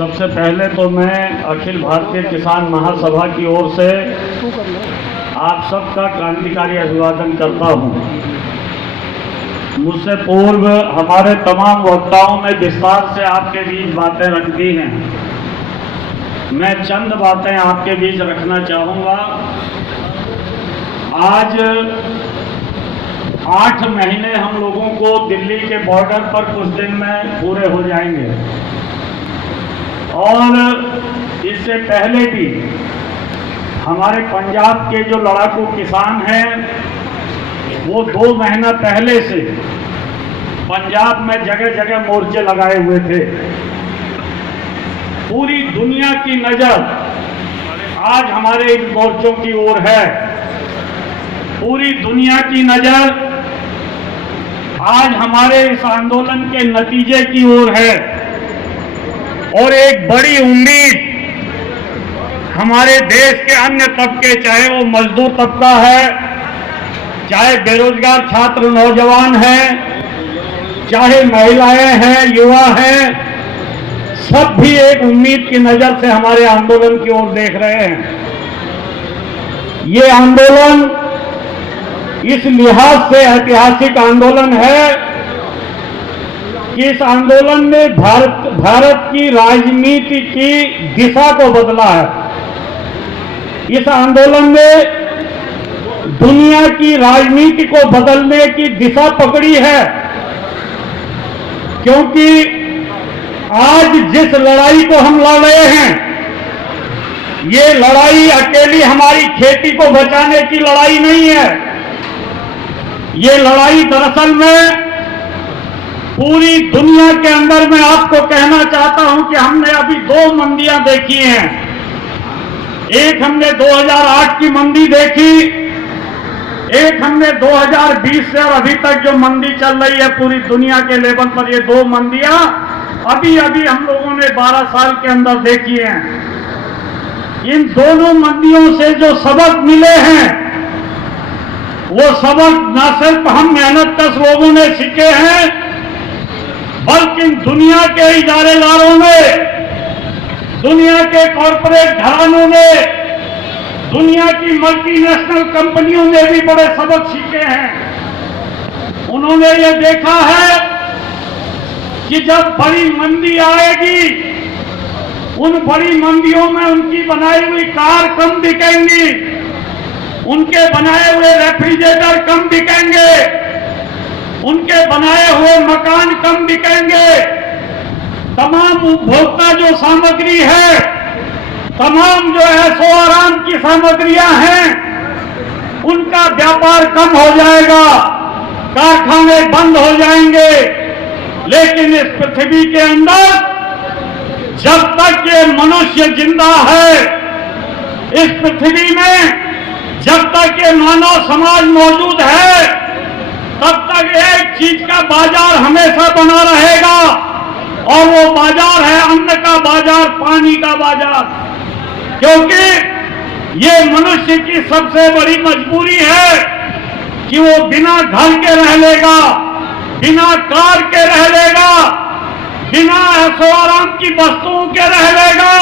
सबसे पहले तो मैं अखिल भारतीय किसान महासभा की ओर से आप सबका क्रांतिकारी अभिवादन करता हूं। मुझसे पूर्व हमारे तमाम वक्ताओं ने विस्तार से आपके बीच बातें रख दी हैं। मैं चंद बातें आपके बीच रखना चाहूँगा। आज 8 महीने हम लोगों को दिल्ली के बॉर्डर पर कुछ दिन में पूरे हो जाएंगे और इससे पहले भी हमारे पंजाब के जो लड़ाकू किसान हैं वो 2 महीना पहले से पंजाब में जगह जगह मोर्चे लगाए हुए थे। पूरी दुनिया की नजर आज हमारे इन मोर्चों की ओर है। पूरी दुनिया की नजर आज हमारे इस आंदोलन के नतीजे की ओर है और एक बड़ी उम्मीद हमारे देश के अन्य तबके, चाहे वो मजदूर तबका है, चाहे बेरोजगार छात्र नौजवान हैं, चाहे महिलाएं हैं, युवा हैं, सब भी एक उम्मीद की नजर से हमारे आंदोलन की ओर देख रहे हैं। ये आंदोलन इस लिहाज से ऐतिहासिक आंदोलन है कि इस आंदोलन ने भारत की राजनीति की दिशा को बदला है। इस आंदोलन ने दुनिया की राजनीति को बदलने की दिशा पकड़ी है, क्योंकि आज जिस लड़ाई को हम लड़ रहे हैं, ये लड़ाई अकेली हमारी खेती को बचाने की लड़ाई नहीं है। ये लड़ाई दरअसल में पूरी दुनिया के अंदर, मैं आपको कहना चाहता हूं कि हमने अभी 2 मंदियां देखी हैं। एक हमने 2008 की मंदी देखी, एक हमने 2020 से और अभी तक जो मंदी चल रही है पूरी दुनिया के लेवल पर, ये 2 मंदियां अभी अभी हम लोगों ने 12 साल के अंदर देखी हैं। इन दोनों मंदियों से जो सबक मिले हैं, वो सबक न सिर्फ हम मेहनतकश लोगों ने सीखे हैं, बल्कि दुनिया के इदारेदारों ने, दुनिया के कॉरपोरेट घरानों ने, दुनिया की मल्टीनेशनल कंपनियों ने भी बड़े सबक सीखे हैं। उन्होंने ये देखा है कि जब बड़ी मंदी आएगी, उन बड़ी मंदियों में उनकी बनाई हुई कार कम बिकेंगी, उनके बनाए हुए रेफ्रिजरेटर कम बिकेंगे, उनके बनाए हुए मकान कम बिकेंगे। तमाम उपभोक्ता जो सामग्री है, तमाम जो ऐशो आराम की सामग्रियां हैं, उनका व्यापार कम हो जाएगा, कारखाने बंद हो जाएंगे। लेकिन इस पृथ्वी के अंदर जब तक ये मनुष्य जिंदा है, इस पृथ्वी में जब तक ये मानव समाज मौजूद है, तब तक एक चीज का बाजार हमेशा बना रहेगा और वो बाजार है अन्न का बाजार, पानी का बाजार। क्योंकि ये मनुष्य की सबसे बड़ी मजबूरी है कि वो बिना घर के रह लेगा, बिना कार के रह लेगा, बिना ऐशो आराम की वस्तुओं के रह लेगा।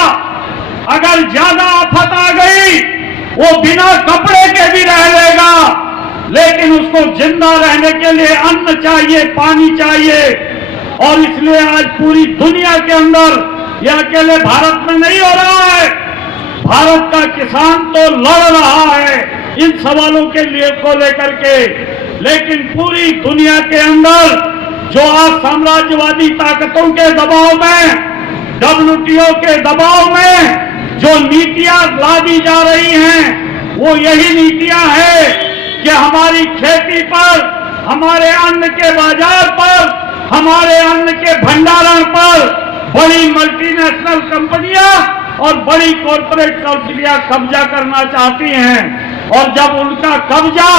अगर ज्यादा आफत आ गई, वो बिना कपड़े के भी रह लेगा, लेकिन उसको जिंदा रहने के लिए अन्न चाहिए, पानी चाहिए। और इसलिए आज पूरी दुनिया के अंदर, यह अकेले भारत में नहीं हो रहा है, भारत का किसान तो लड़ रहा है इन सवालों के लिए को लेकर के। लेकिन पूरी दुनिया के अंदर जो आज साम्राज्यवादी ताकतों के दबाव में, WTO के दबाव में जो नीतियां ला दी जा रही हैं, वो यही नीतियां हैं कि हमारी खेती पर, हमारे अन्न के बाजार पर, हमारे अन्न के भंडारण पर बड़ी मल्टीनेशनल कंपनियां और बड़ी कॉरपोरेट कंपनियां कब्जा करना चाहती हैं। और जब उनका कब्जा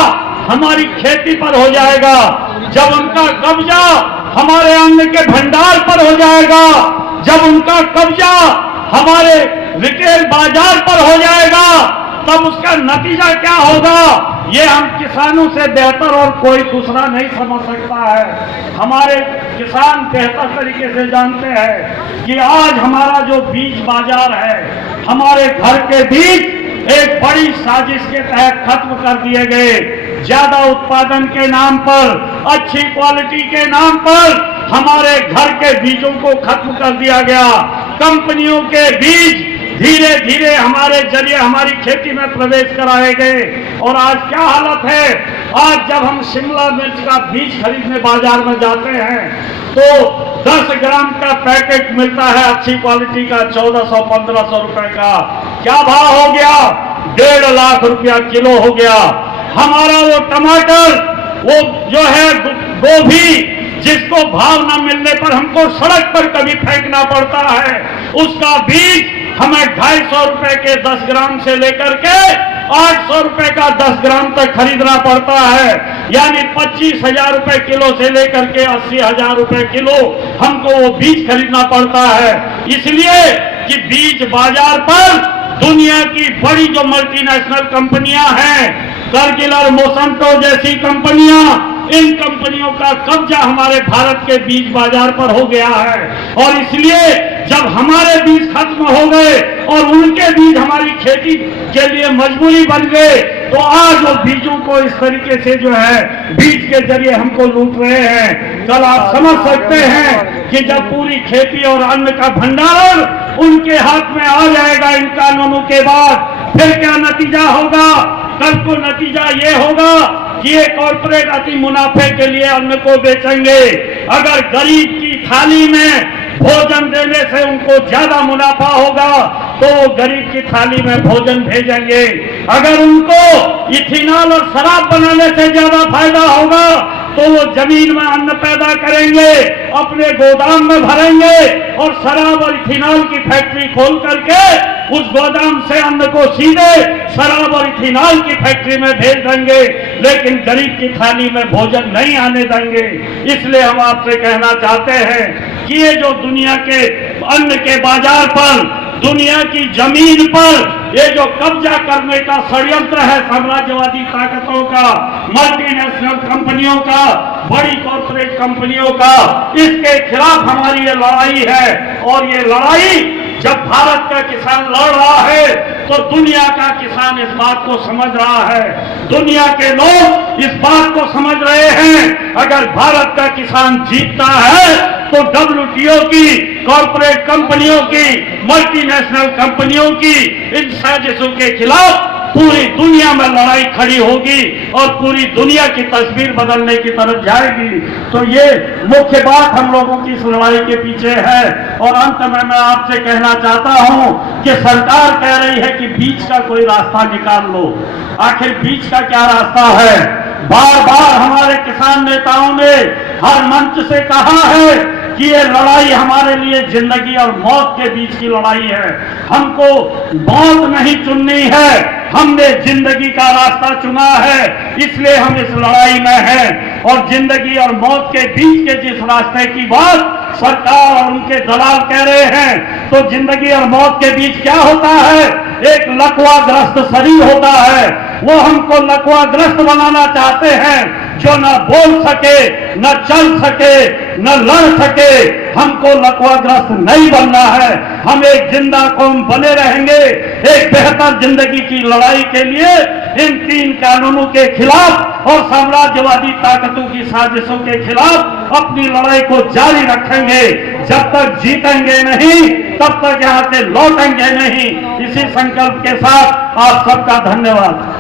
हमारी खेती पर हो जाएगा, जब उनका कब्जा हमारे अन्न के भंडार पर हो जाएगा, जब उनका कब्जा हमारे रिटेल बाजार पर हो जाएगा, तब उसका नतीजा क्या होगा, ये हम किसानों से बेहतर और कोई दूसरा नहीं समझ सकता है। हमारे किसान बेहतर तरीके से जानते हैं कि आज हमारा जो बीज बाजार है, हमारे घर के बीज एक बड़ी साजिश के तहत खत्म कर दिए गए। ज्यादा उत्पादन के नाम पर, अच्छी क्वालिटी के नाम पर हमारे घर के बीजों को खत्म कर दिया गया। कंपनियों के बीज धीरे धीरे हमारे जरिए हमारी खेती में प्रवेश कराए गए। और आज क्या हालत है, आज जब हम शिमला मिर्च का बीज खरीदने बाजार में जाते हैं तो 10 ग्राम का पैकेट मिलता है अच्छी क्वालिटी का 1400-1500 रुपए का। क्या भाव हो गया, 1.5 लाख रुपया किलो हो गया। हमारा वो टमाटर, वो जो है गोभी, जिसको भाव न मिलने पर हमको सड़क पर कभी फेंकना पड़ता है, उसका बीज हमें 250 रुपए के 10 ग्राम से लेकर के 800 रुपए का 10 ग्राम तक खरीदना पड़ता है। यानी 25,000 रुपए किलो से लेकर के 80,000 रुपए किलो हमको वो बीज खरीदना पड़ता है। इसलिए कि बीज बाजार पर दुनिया की बड़ी जो मल्टीनेशनल कंपनियां हैं, करगिल और मोसंतो जैसी कंपनियां, इन कंपनियों का कब्जा हमारे भारत के बीज बाजार पर हो गया है। और इसलिए जब हमारे बीज खत्म हो गए और उनके बीज हमारी खेती के लिए मजबूरी बन गए, तो आज वो बीजों को इस तरीके से जो है बीज के जरिए हमको लूट रहे हैं। कल आप समझ सकते हैं कि जब पूरी खेती और अन्न का भंडारण उनके हाथ में आ जाएगा इन कानूनों के बाद, फिर क्या नतीजा होगा। कल को नतीजा ये होगा कि ये कॉर्पोरेट अति मुनाफे के लिए अन्न को बेचेंगे। अगर गरीब की थाली में भोजन देने से उनको ज्यादा मुनाफा होगा तो वो गरीब की थाली में भोजन भेजेंगे। अगर उनको इथेनॉल और शराब बनाने से ज्यादा फायदा होगा तो वो जमीन में अन्न पैदा करेंगे, अपने गोदाम में भरेंगे और शराब और इथेनॉल की फैक्ट्री खोल करके उस गोदाम से अन्न को सीधे शराब और इथेनॉल की फैक्ट्री में भेज देंगे, लेकिन गरीब की थाली में भोजन नहीं आने देंगे। इसलिए हम आपसे कहना चाहते हैं कि ये जो दुनिया के अन्न के बाजार पर, दुनिया की जमीन पर ये जो कब्जा करने का षड्यंत्र है साम्राज्यवादी ताकतों का, मल्टीनेशनल कंपनियों का, बड़ी कॉर्पोरेट कंपनियों का, इसके खिलाफ हमारी ये लड़ाई है। और ये लड़ाई जब भारत का किसान लड़ रहा है तो दुनिया का किसान इस बात को समझ रहा है, दुनिया के लोग इस बात को समझ रहे हैं। अगर भारत का किसान जीतता है तो WTO की, कॉर्पोरेट कंपनियों की, मल्टीनेशनल कंपनियों की इन साजिशों के खिलाफ पूरी दुनिया में लड़ाई खड़ी होगी और पूरी दुनिया की तस्वीर बदलने की तरफ जाएगी। तो ये मुख्य बात हम लोगों की इस लड़ाई के पीछे है। और अंत में मैं आपसे कहना चाहता हूं कि सरकार कह रही है कि बीच का कोई रास्ता निकाल लो। आखिर बीच का क्या रास्ता है? बार बार हमारे किसान नेताओं ने हर मंच से कहा है कि ये लड़ाई हमारे लिए जिंदगी और मौत के बीच की लड़ाई है। हमको मौत नहीं चुननी है, हमने जिंदगी का रास्ता चुना है, इसलिए हम इस लड़ाई में हैं। और जिंदगी और मौत के बीच के जिस रास्ते की बात सरकार और उनके दलाल कह रहे हैं, तो जिंदगी और मौत के बीच क्या होता है? एक लकवाग्रस्त शरीर होता है। वो हमको लकवाग्रस्त बनाना चाहते हैं, जो न बोल सके, न चल सके, न लड़ सके। हमको लकवाग्रस्त नहीं बनना है। हम एक जिंदा कौम बने रहेंगे। एक बेहतर जिंदगी की लड़ाई के लिए इन 3 कानूनों के खिलाफ और साम्राज्यवादी ताकतों की साजिशों के खिलाफ अपनी लड़ाई को जारी रखेंगे। जब तक जीतेंगे नहीं तब तक यहां से लौटेंगे नहीं। इसी संकल्प के साथ आप सबका धन्यवाद।